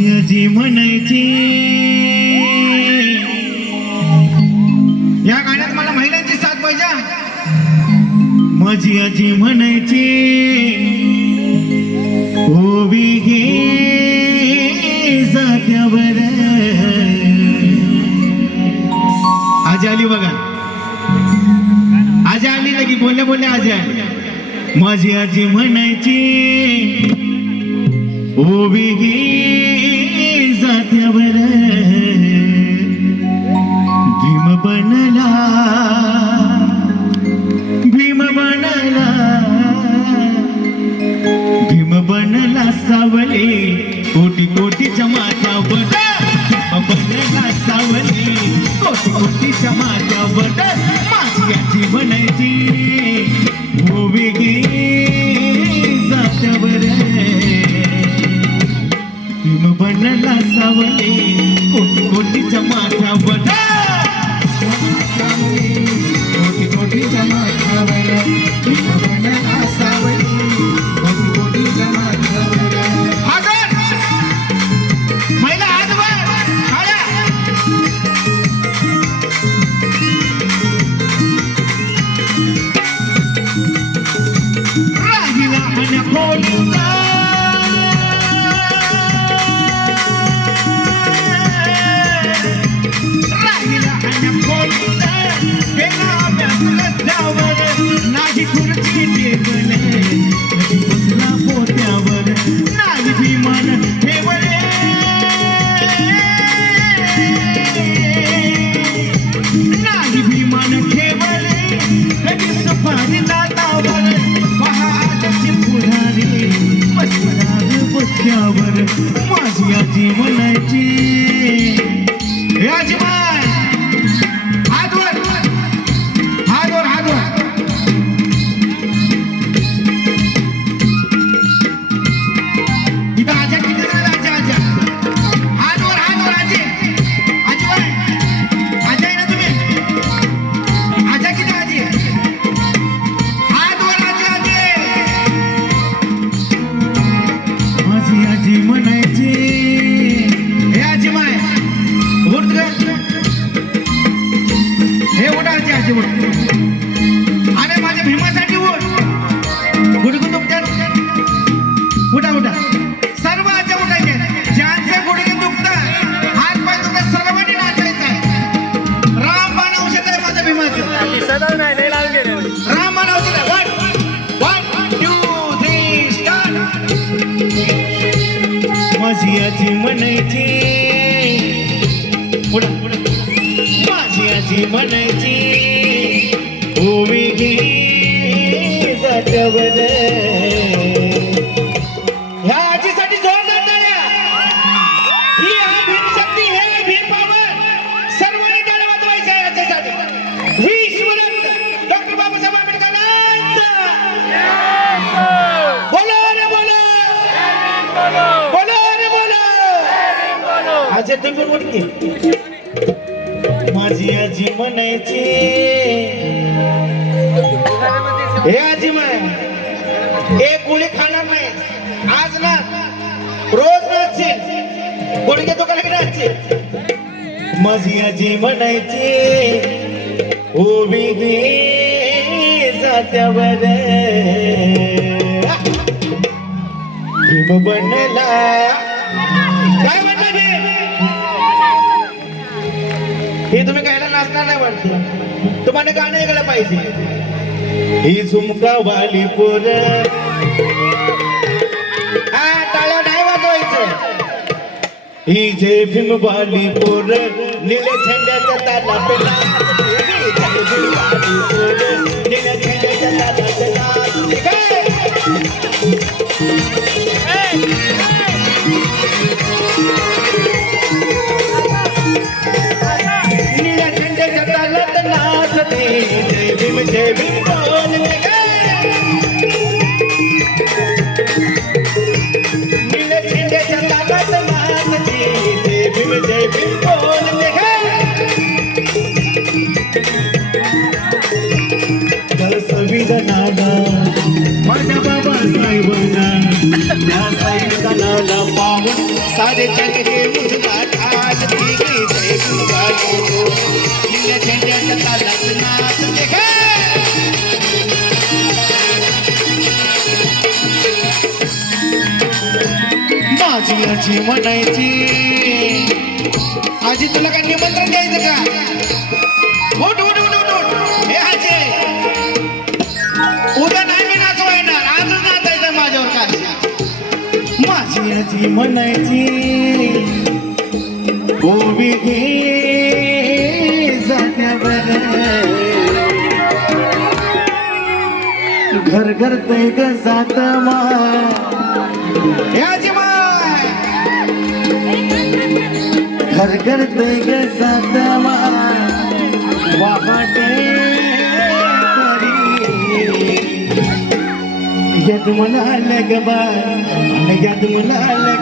माझी आजी म्हणायची. या गाण्यात मला महिलांची साथ पाहिजे. माझी आजी म्हणायची ओवी घे जात्यावर. आजी आली बघा, आजी आली लगी बोलल्या बोलल्या आजी आली. माझी आजी म्हणायची ओवी घे जात्यावर. भीम बनला भीम बनला भीम बनला सावली कोटी कोटीच्या माथ्यावर. बनला सावली कोटी कोटीच्या माथ्यावर. माझी आजी म्हणायची ओवी घे जात्यावर. भीम बनला सावली कोटी कोटीच्या माथ्यावर. कोटी कोटीच्या माथ्यावर. भीम बनला सावली कोटी कोटीच्या माथ्यावर. महिला हात वर राहिला आणि खोलून नाही खुर्ची टेबल बसला पोत्यावर. नाही भीमान ठेवले नाही भीमान ठेवले कधी सुपारी दातावर. पहाडची पुढारी बसला पोत्यावर. माझी आजी म्हणायची आजी माय आणि माझ्या भीमासाठी ओढ गुडघे दुखतात. उठा उठा सर्व आजा उठायचे. ज्यांचे गुडघे दुखतात हात पाय दुखतात सर्वांनी नाचायचं. रामबाण औषध आहे माझ्या भीमाचं. रामबाण औषध आहे. 1 2 3 स्टार्ट. माझी आजी म्हणायची पुढे पुढे. माझी आजी म्हणायची ओवी घे जात्यावर. ह्या आजीसाठी जोरदार टाळ्या. ही आहे भीम शक्ती, हे भीम पॉवर. सर्वांनी टाळ्या वाजवायच्या याच्यासाठी. विश्वरत्न डॉक्टर बाबासाहेब आंबेडकरांचा बोलो रे बोलो बोलो रे बोलो. आजी तुम्ही मोठी. माझी आजी म्हणायची हे आजी म्हण एक गोळी खाणार नाही आज ना रोज नाचशील गुडघे दुखायला नाचशील. माझी आजी म्हणायची ओवी घे जात्यावर. भीम बनला. काय म्हणलं भीम? हे तुम्ही गायला नाचणार नाही वाटतं. तुम्हाला गाणं ऐकलं पाहिजे. ही झुमका वाली पोर टाळ्या नाही वाजवायचं. ही जय भीम वाली पोर निळ्या झेंड्याच्या तालात नाचते. जय भीम वाली पोर निळ्या झेंड्याच्या तालात नाचते. निळ्या झेंड्याच्या तालात नाचते. जय भीम बोलते निळ्या झेंड्याच्या तालात नाचते. जय भीम बोलते संविधानाला माझ्या बाबासाहेबांना पावन सारे जग हे मुझला ढालती गई जय गंगा गो लिंग झंड्याच्या तालात नाचते गे माझी आजी म्हणायची आजी तुला काय निमंत्रण द्यायचं का उठ उठ उठ उठ उठ हे आजी उद्या नाही मी नाचू येणार आजच नाचायचं माझ्यावर काय माझी आजी म्हणायची ओवी घे जाण्यावर घर घर ते ग जात हे आजी माय घर घर ते ग जात वाहटे यद म्हणाल ग बाय यद म्हणाल